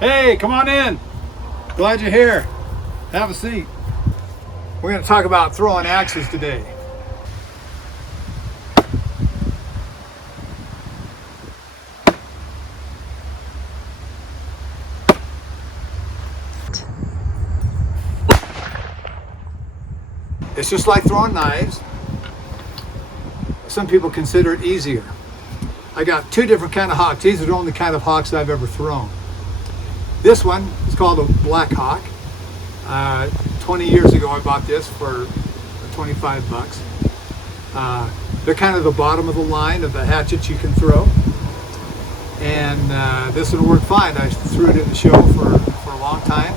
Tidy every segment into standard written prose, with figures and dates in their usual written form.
Hey, come on in. Glad you're here. Have a seat. We're going to talk about throwing axes today. It's just like throwing knives. Some people consider it easier. I got two different kind of hawks. These are the only kind of hawks I've ever thrown. This one is called a black hawk. 20 years ago I bought this for 25 bucks. They're kind of the bottom of the line of the hatchets you can throw. And this one worked fine. I threw it in the show for a long time.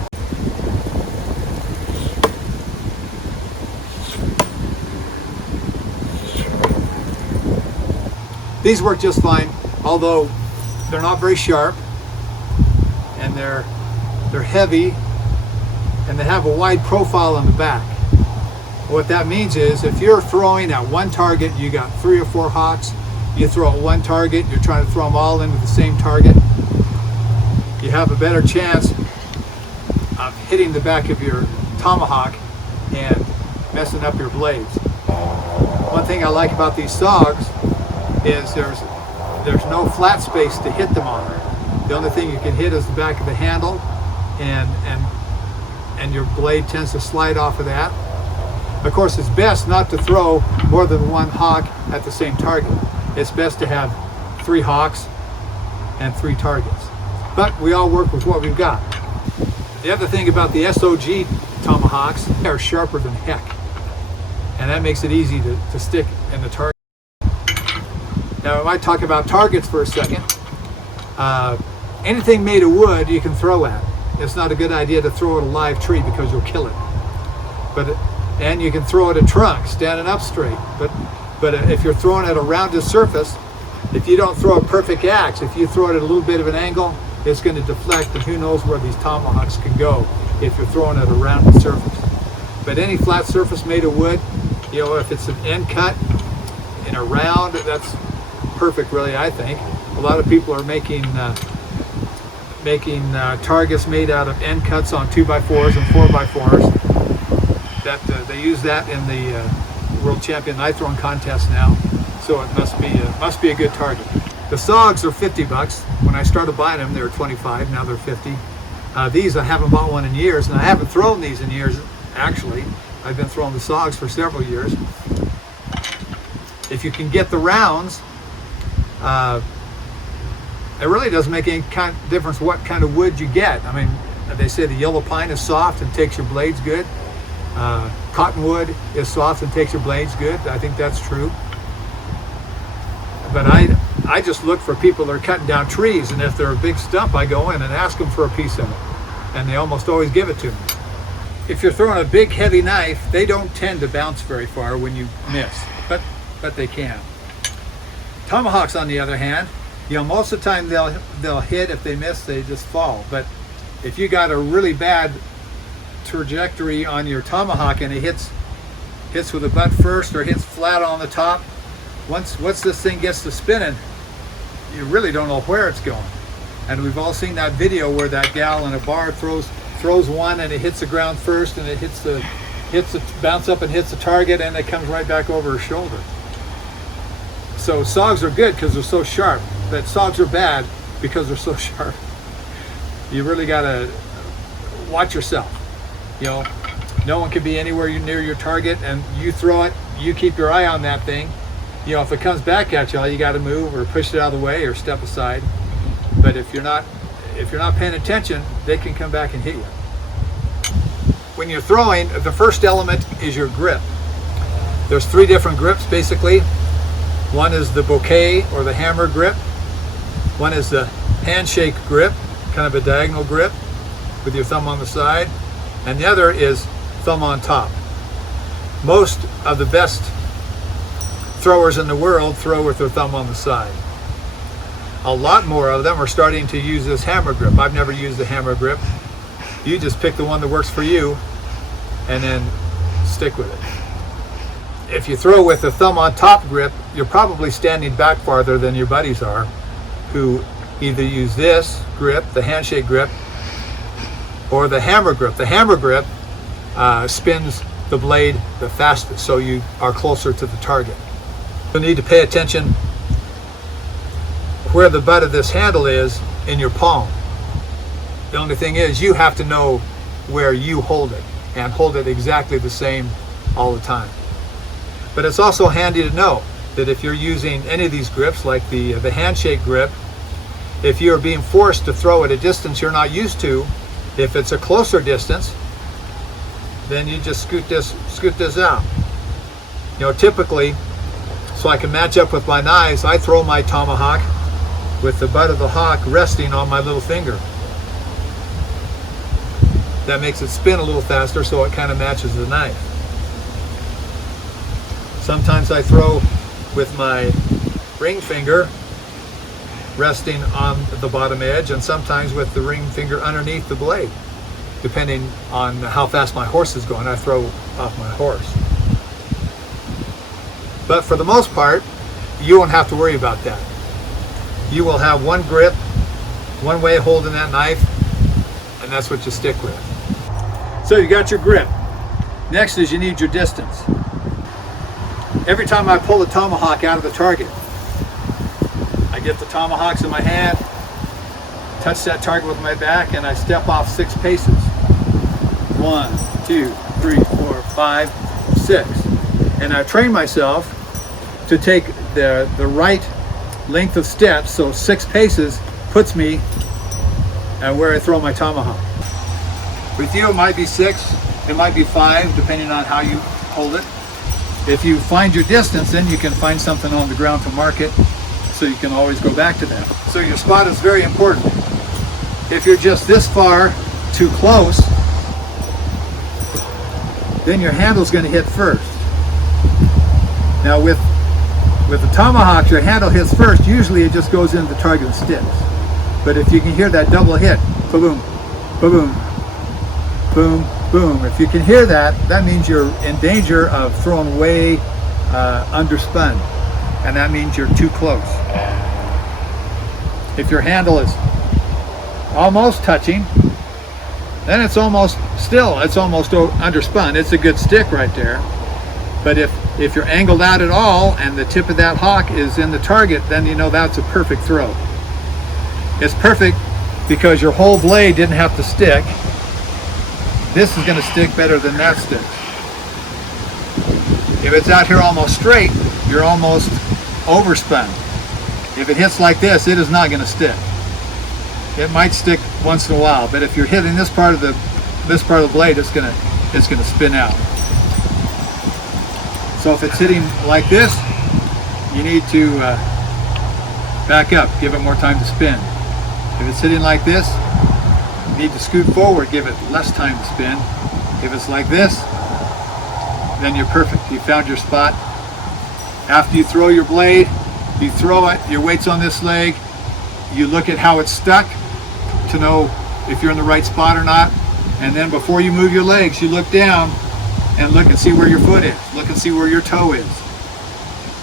These work just fine, although they're not very sharp, and they're heavy, and they have a wide profile on the back. What that means is if you're throwing at one target, you got 3 or 4 hawks, you throw at one target, you're trying to throw them all into the same target, you have a better chance of hitting the back of your Tomahawk and messing up your blades. One thing I like about these saws is there's no flat space to hit them on. The only thing you can hit is the back of the handle, and your blade tends to slide off of that. Of course, it's best not to throw more than one hawk at the same target. It's best to have 3 hawks and 3 targets. But we all work with what we've got. The other thing about the SOG Tomahawks, they're sharper than heck. And that makes it easy to stick in the target. Now, I might talk about targets for a second. Anything made of wood you can throw at. It's not a good idea to throw at a live tree because you'll kill it. And you can throw at a trunk standing up straight. But if you're throwing at a rounded surface, if you don't throw a perfect axe, if you throw it at a little bit of an angle, it's going to deflect, and who knows where these tomahawks can go if you're throwing at a rounded surface. But any flat surface made of wood, you know, if it's an end cut in a round, that's perfect, really, I think. A lot of people are making targets made out of end cuts on 2x4s and 4x4s. They use that in the World Champion Knife Throwing Contest now, so it must be a good target. The SOGs are 50 bucks. When I started buying them, they were 25. Now they're 50. These, I haven't bought one in years, and I haven't thrown these in years. Actually, I've been throwing the SOGs for several years. If you can get the rounds, it really doesn't make any kind of difference what kind of wood you get. I mean, they say the yellow pine is soft and takes your blades good. Cottonwood is soft and takes your blades good. I think that's true. But I just look for people that are cutting down trees, and if they're a big stump, I go in and ask them for a piece of it, and they almost always give it to me. If you're throwing a big heavy knife, they don't tend to bounce very far when you miss, but they can. Tomahawks, on the other hand, you know, most of the time they'll hit. If they miss, they just fall. But if you got a really bad trajectory on your Tomahawk and it hits with the butt first or hits flat on the top, once this thing gets to spinning, you really don't know where it's going. And we've all seen that video where that gal in a bar throws one and it hits the ground first, and it bounce up and hits the target, and it comes right back over her shoulder. So SOGs are good because they're so sharp, but SOGs are bad because they're so sharp. You really gotta watch yourself. You know, no one can be anywhere near your target, and you throw it, you keep your eye on that thing. You know, if it comes back at you, all you gotta move or push it out of the way or step aside. But if you're not paying attention, they can come back and hit you. When you're throwing, the first element is your grip. There's 3 different grips basically. One is the bouquet or the hammer grip. One is the handshake grip, kind of a diagonal grip with your thumb on the side. And the other is thumb on top. Most of the best throwers in the world throw with their thumb on the side. A lot more of them are starting to use this hammer grip. I've never used the hammer grip. You just pick the one that works for you and then stick with it. If you throw with the thumb on top grip, you're probably standing back farther than your buddies are, who either use this grip, the handshake grip, or the hammer grip. The hammer grip spins the blade the fastest, so you are closer to the target. You'll need to pay attention where the butt of this handle is in your palm. The only thing is, you have to know where you hold it, and hold it exactly the same all the time. But it's also handy to know that if you're using any of these grips, like the handshake grip, if you're being forced to throw at a distance you're not used to, if it's a closer distance, then you just scoot this out. You know, typically, so I can match up with my knives, I throw my tomahawk with the butt of the hawk resting on my little finger. That makes it spin a little faster, so it kind of matches the knife. Sometimes I throw with my ring finger resting on the bottom edge, and sometimes with the ring finger underneath the blade. Depending on how fast my horse is going, I throw off my horse. But for the most part, you won't have to worry about that. You will have one grip, one way of holding that knife, and that's what you stick with. So you got your grip. Next is you need your distance. Every time I pull the tomahawk out of the target, I get the tomahawks in my hand, touch that target with my back, and I step off 6 paces. 1, 2, 3, 4, 5, 6. And I train myself to take the right length of steps, so 6 paces puts me at where I throw my tomahawk. With you, it might be 6, it might be 5, depending on how you hold it. If you find your distance, then you can find something on the ground to mark it, so you can always go back to that. So your spot is very important. If you're just this far too close, then your handle's going to hit first. Now with the tomahawk, your handle hits first. Usually it just goes into the target and sticks. But if you can hear that double hit, ba-boom, ba-boom, boom, boom. If you can hear that, that means you're in danger of throwing way underspun. And that means you're too close. If your handle is almost touching, then it's almost underspun. It's a good stick right there. But if you're angled out at all and the tip of that hawk is in the target, then you know that's a perfect throw. It's perfect because your whole blade didn't have to stick. This is going to stick better than that stick. If it's out here almost straight, you're almost overspun. If it hits like this, it is not going to stick. It might stick once in a while, but if you're hitting this part of the blade, it's going to spin out. So if it's hitting like this, you need to back up, give it more time to spin. If it's hitting like this, you need to scoot forward, give it less time to spin. If it's like this, then you're perfect. You found your spot. After you throw your blade, you throw it, your weight's on this leg, you look at how it's stuck to know if you're in the right spot or not, and then before you move your legs, you look down and look and see where your foot is, look and see where your toe is.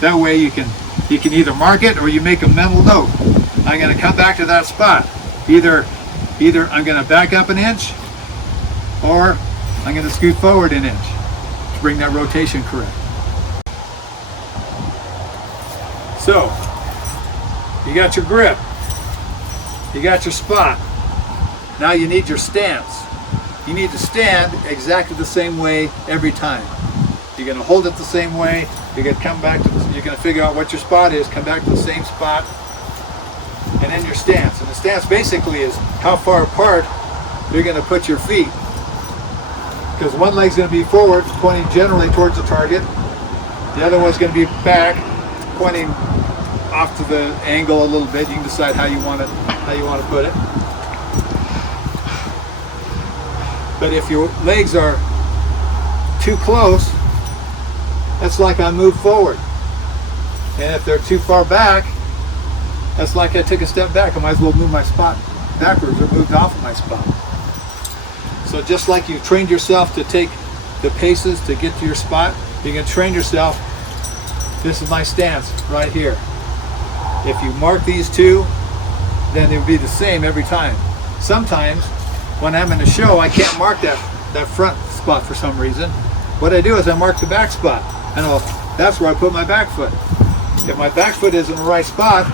That way you can either mark it or you make a mental note. I'm going to come back to that spot. Either I'm going to back up an inch, or I'm going to scoot forward an inch to bring that rotation correct. So, you got your grip, you got your spot. Now you need your stance. You need to stand exactly the same way every time. You're going to hold it the same way. You're going to come back to you're going to figure out what your spot is, come back to the same spot, and then your stance. And the stance basically is how far apart you're going to put your feet. Because one leg's going to be forward, pointing generally towards the target. The other one's going to be back, pointing off to the angle a little bit. You can decide how you want to put it. But if your legs are too close, that's like I move forward. And if they're too far back, that's like I took a step back. I might as well move my spot backwards or moved off of my spot. So just like you trained yourself to take the paces to get to your spot, you can train yourself. This is my stance right here. If you mark these two, then it would be the same every time. Sometimes when I'm in a show, I can't mark that front spot for some reason. What I do is I mark the back spot. I know that's where I put my back foot. If my back foot is in the right spot,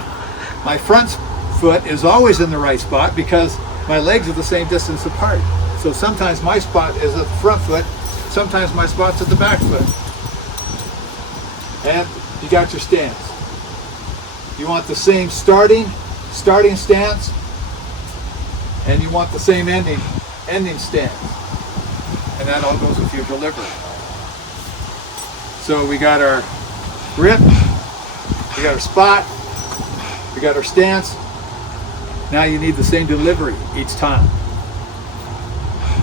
my front foot is always in the right spot because my legs are the same distance apart. So sometimes my spot is at the front foot, sometimes my spot's at the back foot. And you got your stance. You want the same starting stance, and you want the same ending stance. And that all goes with your delivery. So we got our grip, we got our spot, we got our stance. Now you need the same delivery each time.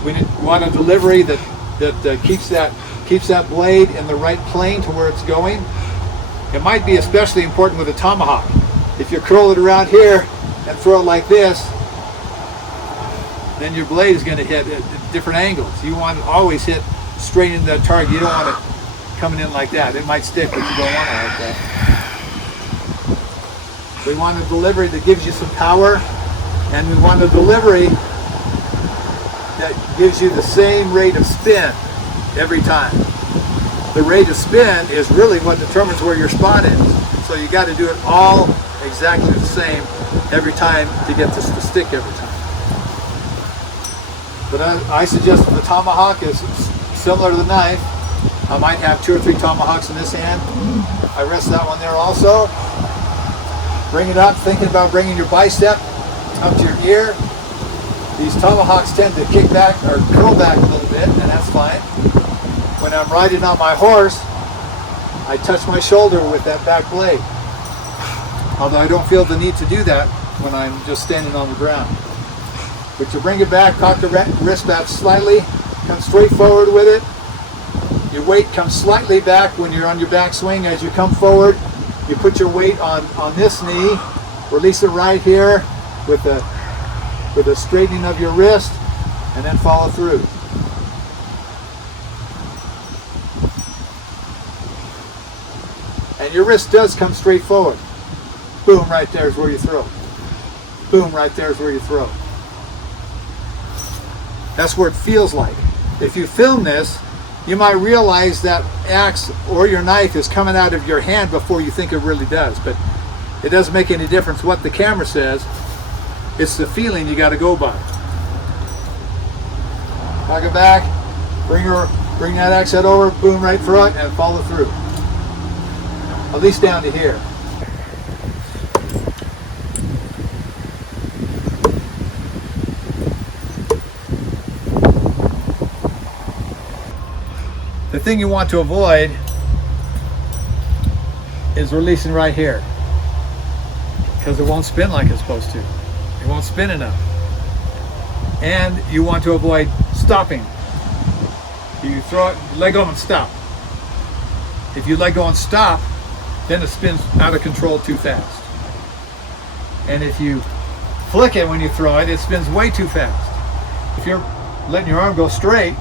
We want a delivery that keeps that blade in the right plane to where it's going. It might be especially important with a tomahawk. If you curl it around here and throw it like this, then your blade is going to hit at different angles. You want to always hit straight into that target. You don't want it coming in like that. It might stick, but you don't want it like that. We want a delivery that gives you some power, and we want a delivery that gives you the same rate of spin every time. The rate of spin is really what determines where your spot is. So you got to do it all exactly the same every time to get this to stick every time. But I suggest that the tomahawk is similar to the knife. I might have 2 or 3 tomahawks in this hand. I rest that one there also. Bring it up, thinking about bringing your bicep up to your ear. These tomahawks tend to kick back or curl back a little bit, and that's fine. When I'm riding on my horse, I touch my shoulder with that back blade. Although I don't feel the need to do that when I'm just standing on the ground. But you bring it back, cock the wrist back slightly, come straight forward with it. Your weight comes slightly back when you're on your back swing. As you come forward, you put your weight on this knee, release it right here with the straightening of your wrist, and then follow through. And your wrist does come straight forward. Boom, right there is where you throw. Boom, right there is where you throw. That's where it feels like. If you film this, you might realize that axe or your knife is coming out of your hand before you think it really does. But it doesn't make any difference what the camera says. It's the feeling you got to go by. Knock it back, bring that axe head over, boom, right through it, and follow through. At least down to here. The thing you want to avoid is releasing right here, because it won't spin like it's supposed to. It won't spin enough. And you want to avoid stopping. You throw it, let go and stop. If you let go and stop, then it spins out of control too fast. And if you flick it when you throw it, it spins way too fast. If you're letting your arm go straight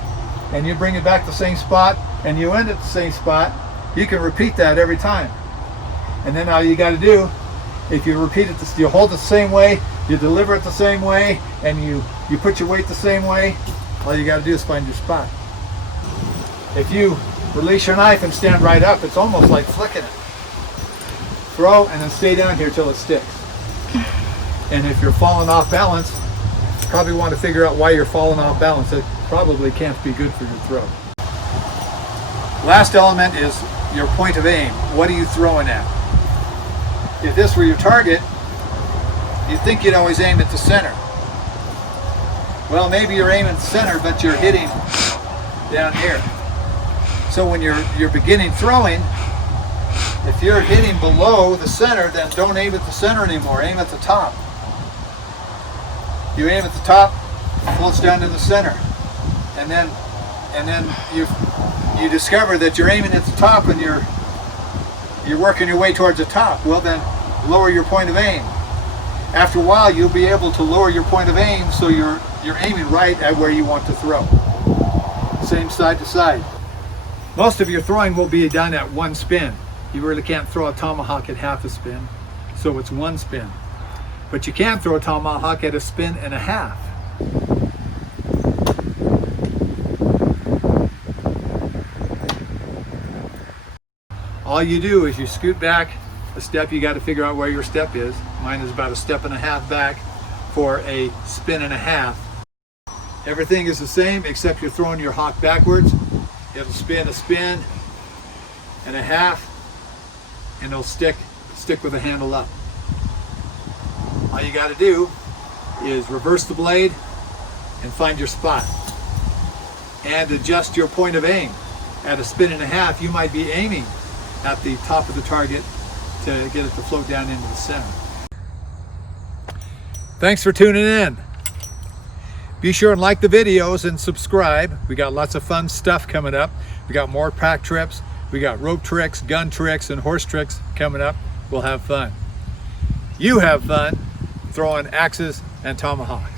and you bring it back to the same spot and you end at the same spot, you can repeat that every time. And then all you got to do, if you repeat it, you hold it the same way, you deliver it the same way, and you put your weight the same way, all you got to do is find your spot. If you release your knife and stand right up, it's almost like flicking it. Throw and then stay down here till it sticks. And if you're falling off balance, you probably want to figure out why you're falling off balance. It probably can't be good for your throw. Last element is your point of aim. What are you throwing at? If this were your target, you'd think you'd always aim at the center. Well, maybe you're aiming at the center, but you're hitting down here. So when you're beginning throwing, if you're hitting below the center, then don't aim at the center anymore. Aim at the top. You aim at the top, it floats down to the center, and then you discover that you're aiming at the top and you're working your way towards the top. Well, then lower your point of aim. After a while, you'll be able to lower your point of aim so you're aiming right at where you want to throw. Same side to side. Most of your throwing will be done at one spin. You really can't throw a tomahawk at half a spin, so it's one spin. But you can throw a tomahawk at a spin and a half. All you do is you scoot back a step. You got to figure out where your step is. Mine is about 1.5 steps back for a spin and a half. Everything is the same except you're throwing your hawk backwards. It'll spin a spin and a half, and it'll stick with the handle up. All you got to do is reverse the blade and find your spot and adjust your point of aim. At a spin and a half, you might be aiming at the top of the target to get it to float down into the center. Thanks for tuning in. Be sure and like the videos and subscribe. We got lots of fun stuff coming up. We got more pack trips. We got rope tricks, gun tricks, and horse tricks coming up. We'll have fun. You have fun throwing axes and tomahawks.